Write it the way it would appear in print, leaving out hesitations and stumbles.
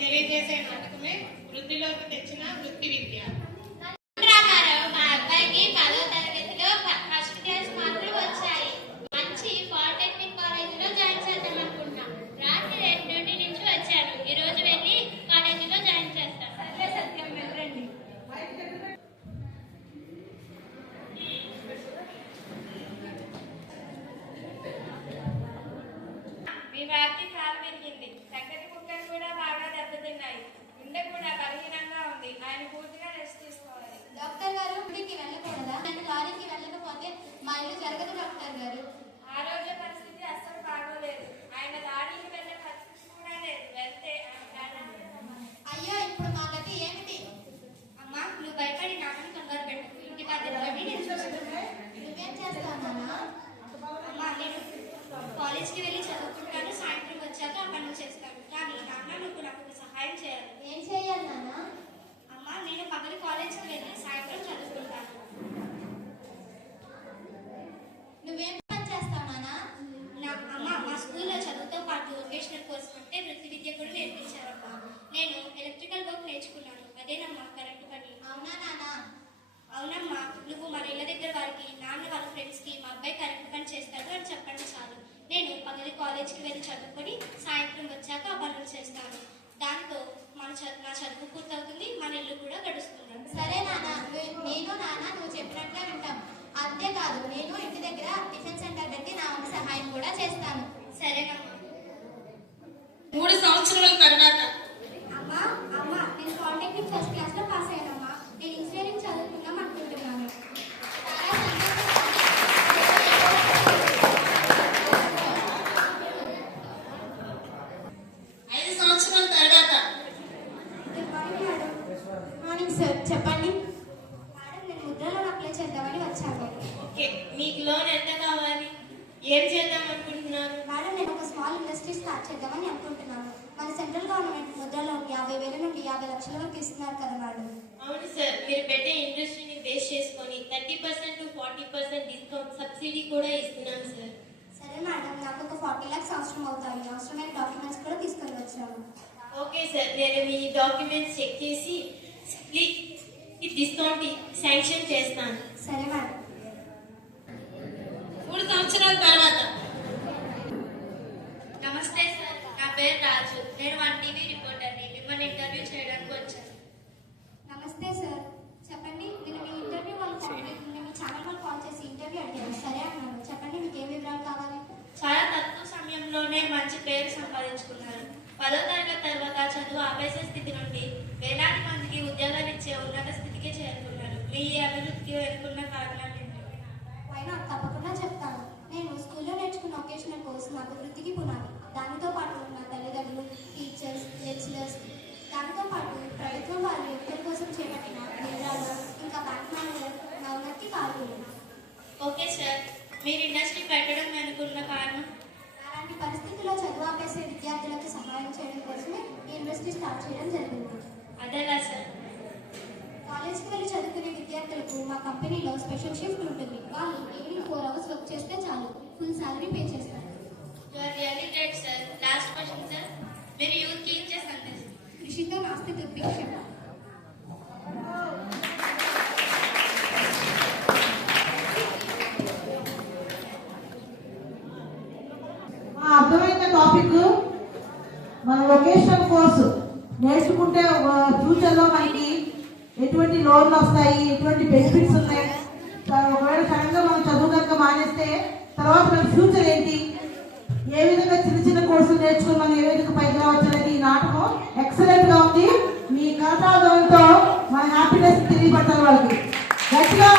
తెలియజేసే నాటకమే వృద్ధిలోకి తెచ్చిన వృత్తి విద్య. మా అబ్బాయికి 10వ తరగతిలో ఫస్ట్ క్లాస్ మార్కులు వచ్చాయి. మంచి పాలిటెక్నిక్ కాలేజీలో జాయిన్ చేద్దాం అనుకుంటున్నాం. రాత్రి 2 నుంచి వచ్చాను. ఈ రోజు వెళ్ళి కాలేజీలో జాయిన్ చేస్తాను. సర్లే సత్యం, వెళ్ళండి. మీ వ్యాప్తి చాలా పెరిగింది. సంగతి కుక్కలు కూడా బాగా దెబ్బతిన్నాయి. గుండె కూడా బలహీనంగా ఉంది. ఆయన పూర్తిగా రెస్ట్ తీసుకోవాలి. డాక్టర్ గారు, గుడికి వెళ్ళకూడదా? నేను లారీకి వెళ్ళకపోతే మా ఇల్లు జరగదు డాక్టర్ గారు. ఆరోగ్య పరిస్థితి అస్సలు బాగోలేదు. ఆయన లారీకి వెళ్ళే పరిస్థితి కూడా లేదు. వెళ్తే అయ్యో, ఇప్పుడు మా గతి ఏమిటి? అమ్మా, నువ్వు భయపడి నాన్నని కంగారు పెట్టు. ఇంటి బాధ్యతలన్నీ నేను చూసుకుంటాను. నువ్వేం చేస్తావు నాన్న? అమ్మా, నేను కాలేజ్కి వెళ్ళి చదువుకుంటాను. సాయంత్రం వచ్చాక ఆ పనులు చేస్తాను. కానీ నాన్న, నువ్వు నాకు ఒక సహాయం చేయాలి. ఏం చేయాలి నాన్న? అమ్మా, నేను పగలు కాలేజ్కి వెళ్ళి సాయంత్రం చదువుకుంటాను. నువ్వేం పని చేస్తావు నాన్న? అమ్మ, మా స్కూల్లో చదువుతో పాటు వొకేషనల్ కోర్స్ అంటే వృత్తి విద్య కూడా నేర్పించారమ్మా. నేను ఎలక్ట్రికల్ వర్క్ నేర్చుకున్నాను. అదేనమ్మా కరెంటు పని. అవునా నాన్న? అవునమ్మా. నువ్వు మన ఇళ్ళ దగ్గర వారికి, నాన్న వాళ్ళ ఫ్రెండ్స్కి మా అబ్బాయి కరెంటు పని చేస్తాడు అని చెప్పండి చాలు. నేను పగలు కాలేజ్కి వెళ్ళి చదువుకొని సాయంత్రం వచ్చాక ఆ పనులు చేస్తాను. దాంతో నా చదువు పూర్తవుతుంది, మన ఇల్లు కూడా గడుస్తుంది. సరే నాన్న, నేను నాన్న నువ్వు చెప్పినట్లే వింటాం. అంతేకాదు, నేను ఇంటి దగ్గర టిఫిన్ సెంటర్ పెట్టి నా వంతు సహాయం కూడా చేస్తాను. సరేనమ్మా. 3 సంవత్సరాల తర్వాత అమ్మా, నేను పాలిటెక్నిక్ ఫస్ట్ క్లాస్ లో పాస్ అయ్యానమ్మా. నేను ఇంజనీరింగ్ చదువుకుందాం అనుకుంటున్నాను. చెప్పండి మేడం, నేను ముద్ర లోన్ అప్లై చేద్దామని వచ్చాను. ఓకే, మీకు లోన్ ఎంత కావాలి? ఏం చేద్దాం అనుకుంటున్నారు? మేడం, నేను ఒక స్మాల్ ఇండస్ట్రీ స్టార్ట్ చేద్దామని అనుకుంటున్నాను. మన సెంట్రల్ గవర్నమెంట్ ముద్ర లోన్ 50,000 నుండి 50 లక్షల వరకు ఇస్తున్నారు కదా మేడం. అవును సార్, మీరు పెట్టే ఇండస్ట్రీని బేస్ చేసుకొని 30% to 40% డిస్కౌంట్ సబ్సిడీ కూడా ఇస్తున్నాం సార్. సరే మేడం, నాకు ఒక 40 lakhs అవసరం అవుతాయి. అవసరమైన డాక్యుమెంట్స్ కూడా తీసుకొని వచ్చాను. ఓకే సార్, నేను మీ డాక్యుమెంట్స్ చెక్ చేసి డిస్కౌంట్ శాంక్షన్ చేస్తాను. సరే మేడం. 3 సంవత్సరాల తర్వాత నమస్తే సార్, నా పేరు రాజు. నేను 1 టీవీ రిపోర్టర్ని. మిమ్మల్ని ఇంటర్వ్యూ చేయడానికి వచ్చాను. నమస్తే సార్, చెప్పండి. నేను మీ ఇంటర్వ్యూ మీ ఛానల్ వాళ్ళు కాల్ చేసి ఇంటర్వ్యూ అడిగాను. సరే అన్నాను. చెప్పండి, మీకు ఏం వివరాలు కావాలి? చాలా తక్కువ సమయంలోనే మంచి పేరు సంపాదించుకున్నారు. 10వ తరగతి తర్వాత చదువు ఆపేసే స్థితి నుండి వేలాది మందికి ఉద్యోగాలు ఇచ్చే ఉన్నత స్థితికి చేరుకున్నారు. మీ అభివృద్ధికి వెనుకున్న కారణాలు ఏంటి? అయినా తప్పకుండా చెప్తాను. నేను స్కూల్లో నేర్చుకున్న వొకేషనల్ కోర్సు నా అభివృద్ధికి పునాది. దానితో పాటు నా తల్లిదండ్రులు, టీచర్స్, లెక్చరర్స్, దానితో పాటు ప్రభుత్వం వాళ్ళు యువకుల కోసం చేపట్టిన నిర్ణయాలు, ఇంకా బ్యాంక్ మేనేజర్ నా ఉన్నతికి కారణం. ఓకే సార్, మీరు ఇండస్ట్రీ పెట్టడం అనుకున్న కారణం? అలాంటి పరిస్థితుల్లో చదువు ఆపేసే విద్యార్థులకు సహాయం చేయడం కోసమే ఈ ఇండస్ట్రీ స్టార్ట్ చేయడం జరిగింది. అదేలా సార్? కాలేజ్కి వెళ్ళి చదువుకునే విద్యార్థులకు మా కంపెనీలో స్పెషల్ షిఫ్ట్ ఉంటుంది. వాళ్ళు ఈవినింగ్ 4 hours వర్క్ చేస్తే చాలు, ఫుల్ శాలరీ పే చేస్తారు. You are really great sir. Last question sir, మీరు యూత్కి ఇచ్చే సందేశం? కృషితో నాస్తి దుర్భిక్షం. అర్థమైన టాపిక్ మన వొకేషనల్ కోర్సు నేర్చుకుంటే ఫ్యూచర్లో మనకి ఎటువంటి లోన్లు వస్తాయి, ఎటువంటి బెనిఫిట్స్ ఉన్నాయి, ఒకవేళ సడన్గా మనం చదువు కనుక మానేస్తే తర్వాత మన ఫ్యూచర్ ఏంటి, ఏ విధంగా చిన్న చిన్న కోర్సులు నేర్చుకుని మనం ఏ విధంగా పైకి రావచ్చు అనేది ఈ నాటకం ఎక్సలెంట్గా ఉంది. మీ కథతో మన హ్యాపీనెస్ తెలియపడతారు వాళ్ళకి గట్టిగా.